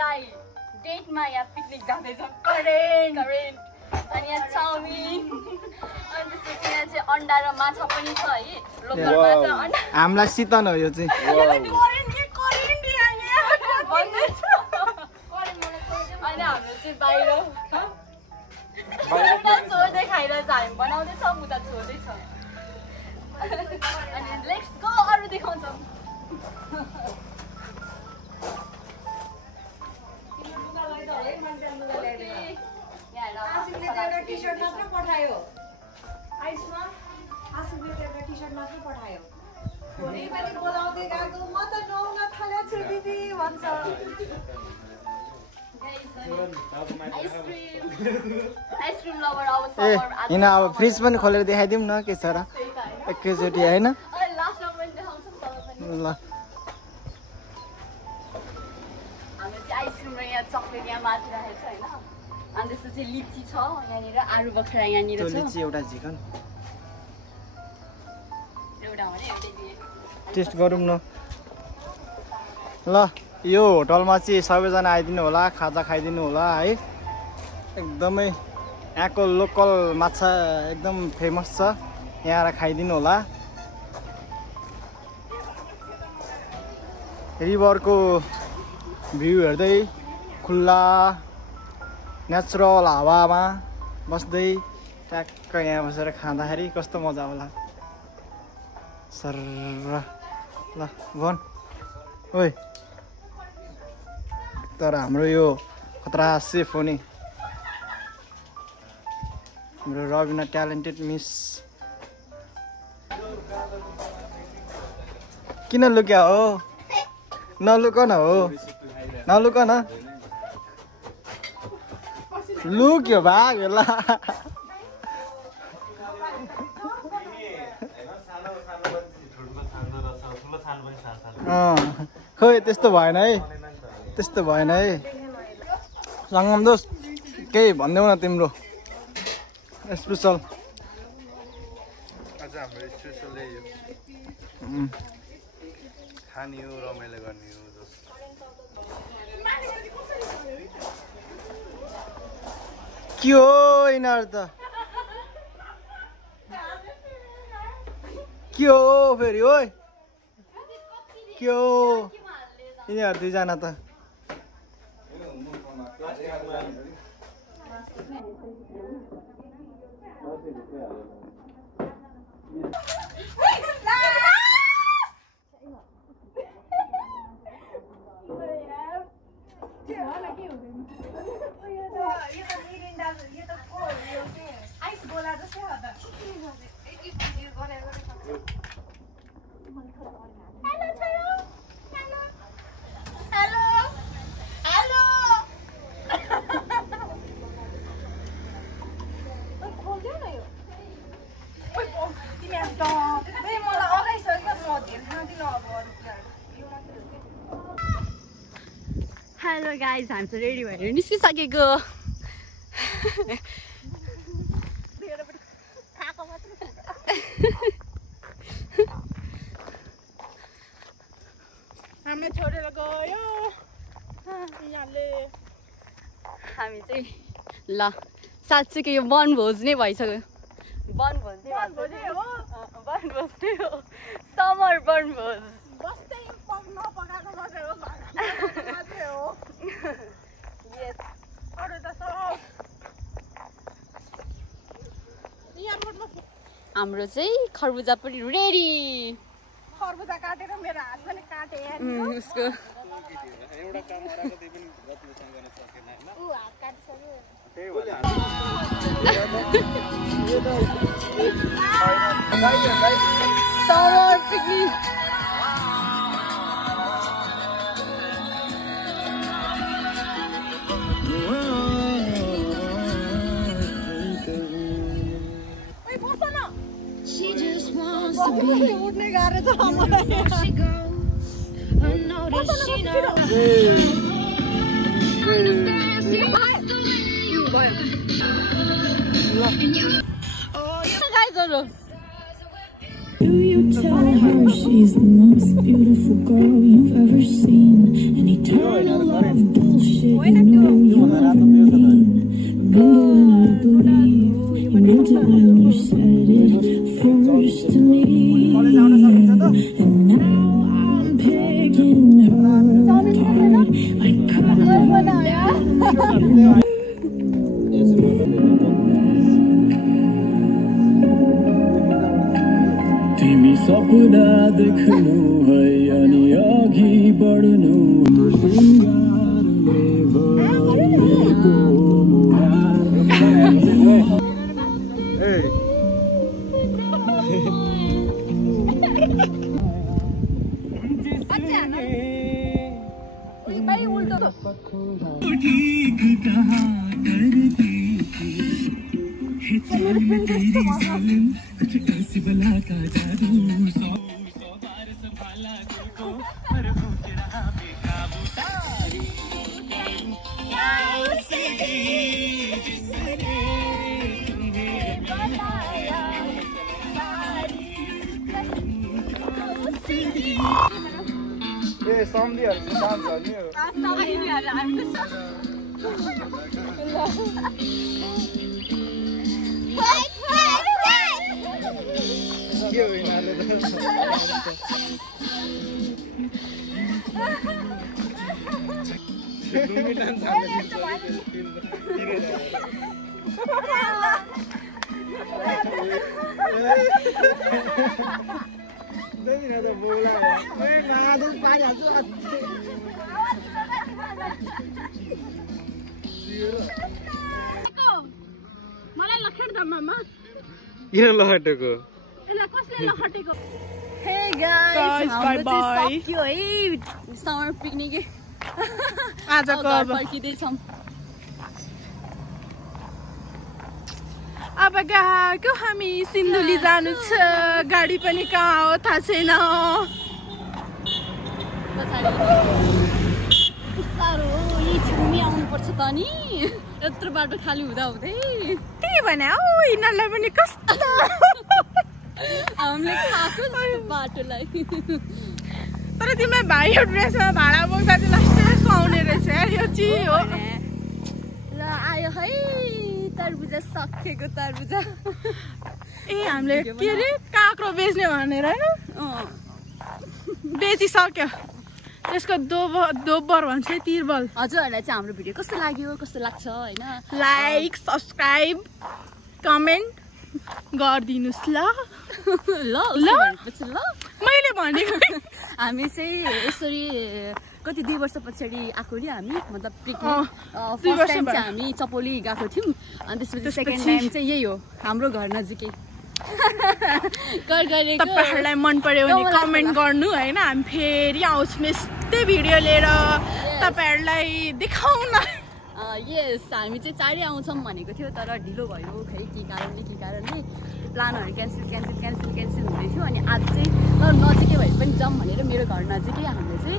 Right डेटमा यहाँ picnic जाँदैछ current अनि यहाँ चाउमिन अनि त्यसपछि यहाँ चाहिँ अन्डा र माछा पनि छ है लोकल माछा अन्डा हामीलाई शीतन हो यो चाहिँ अनि हाम्रो चाहिँ बाहिर छोड्दै खाइरहेछ हामी बनाउँदैछौँ उता छोड्दैछ अनि लेट्स गो अरू देखाउँछौँ टी-शर्ट मात्र पठायो आइसमा आसिफले एउटा टी-शर्ट मात्र पठायो भोलि पनि बोलाउँदै गएको म त नुहाउन थालेछु दिदी भन्छ आइसक्रिम लभर अब हैन अब फ्रिज पनि खोलेर देखाइदिउँ न के छ र एकैचोटि हैन लास्टमा पनि देखाउँछौँ ल हाम्रो चाहिँ आइसक्रिम र यहाँ चक्लेट यहाँ माथि राखेको छ हैन अनि त्यसपछि लिची छ यहाँनिर आलु बखरा यहाँनिर छ लिची एउटा झिकन एउटा भने एउटै दिए टेस्ट गरौँ न ल यो होटलमा चाहिँ सबैजना आइदिनु होला खाजा खाइदिनु होला है एकदमै यहाँको लोकल माछा एकदम फेमस छ यहाँ आएर खाइदिनु होला रिभरको भ्यू हेर्दै खुल्ला नेचुरल हावामा बस्दै ट्याक्क यहाँ बसेर खाँदाखेरि कस्तो मजा होला सर ल भन ओइ तर हाम्रो यो खतरा सेफ हो नि हाम्रो रबिना ट्यालेन्टेड मिस किन लुक्या हो नलुक न हो नलुक न लुक्यो भाग्यो ल खोइ त्यस्तो भएन है त्यस्तो भएन है सङ्गम दोस्त केही भनिदेऊ न तिम्रो स्पेसल आज हाम्रो स्पेसल यही हो खाने हो रमाइलो गर्ने हो के हो यिनीहरू त के हो फेरि ओइ के हो यिनीहरू दुईजना त हेलो गाइज हामी चाहिँ रेडी भएर निस्किसकेको हामी छोडेर गयो यहाँले हामी चाहिँ ल साँच्चैको यो वनभोज नै भइसक्यो वनभोज नै हो वनभोज नै हो समर वनभोज बस्दै नपकाएको मात्रै हो मात्रै हो यस अरू त सब हाम्रो चाहिँ खरबुजा पनि रेडी खरबुजा काटेर मेरो हात पनि काटे उसको एउटा काम गराएको त्यही पनि गतिसँग गर्न सकेन हैन उ हात काटिसक्यो त्यही भएर समर पिकनिक उठ्ने गाह्रो छ मलाई Do you tell her she's the most beautiful girl you've ever seen? An eternal love bullshit. तिमी सपना देख्नु है अनि अघि बढ्नु शृङ्गारले भरिएको ए सम्धिहरु डान्स गर्ने हो के हो यिनीहरुले त डुङ्गी डान्स त बोला नादु पाइहाल्छु मलाई लखेड द मामा किन लहटेको हे गाइस bye bye. सक्यो है समर पिकनिक आजको अब फर्किँदै छौँ अब गएको हामी सिन्धुली जानु छ गाडी पनि कहाँ हो थाहा छैन साह्रो यही छेउमै आउनुपर्छ त नि यत्रो बाटो खाली हुँदा हुँदै त्यही भने हौ यिनीहरूलाई पनि कस्तो हामीले खाएको जस्तो बाटोलाई तर तिमीलाई भाइको ड्रेसमा भाडा बोक्दा चाहिँ लास्टै सुहाउने रहेछ यार यो चाहिँ हो ल आयो है तरबुजा सकेको तरबुजा ए हामीले के अरे काँक्रो बेच्ने भनेर होइन बेचिसक्यो त्यसको दोब्बर भन्छ तिरबल हजुरहरूलाई चाहिँ हाम्रो भिडियो कस्तो लाग्यो कस्तो लाग्छ होइन लाइक सब्सक्राइब कमेन्ट गरिदिनुहोस् ल ल ल? पछि ल मैले भनेको हामी चाहिँ यसरी कति 2 वर्ष पछाडि आएको नि हामी मतलब पिकनिक 2 फर्स्ट वर्ष टाइम भयो। चाहिँ हामी चपोली गएको थियौँ अनि त्यसपछि सेकेन्ड त्यसपछि- टाइम चाहिँ यही हो हाम्रो घर नजिकै कर गरेको तपाईँहरूलाई मन पर्यो भने कमला कमेन्ट खोला। गर्नु होइन हामी फेरि आउँछौँ यस्तै भिडियो लिएर तपाईँहरूलाई देखाउन यस हामी चाहिँ चाँडै आउँछौँ भनेको थियो तर ढिलो भयो खै के कारणले प्लानहरू क्यान्सल हुँदै थियो अनि आज चाहिँ तर नजिकै भए पनि जाउँ भनेर मेरो घर नजिकै हामीले चाहिँ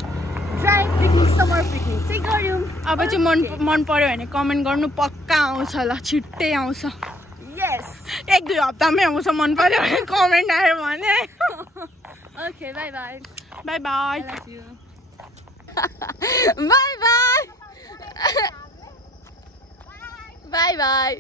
ड्राई पिकनिक समर पिकनिक चाहिँ गऱ्यौँ अब चाहिँ मन पर्यो भने कमेन्ट गर्नु पक्का आउँछ ल छिट्टै आउँछ यस 1-2 हप्तामै आउँछ मन पर्यो भने कमेन्ट आयो भने okay by by by by by by by by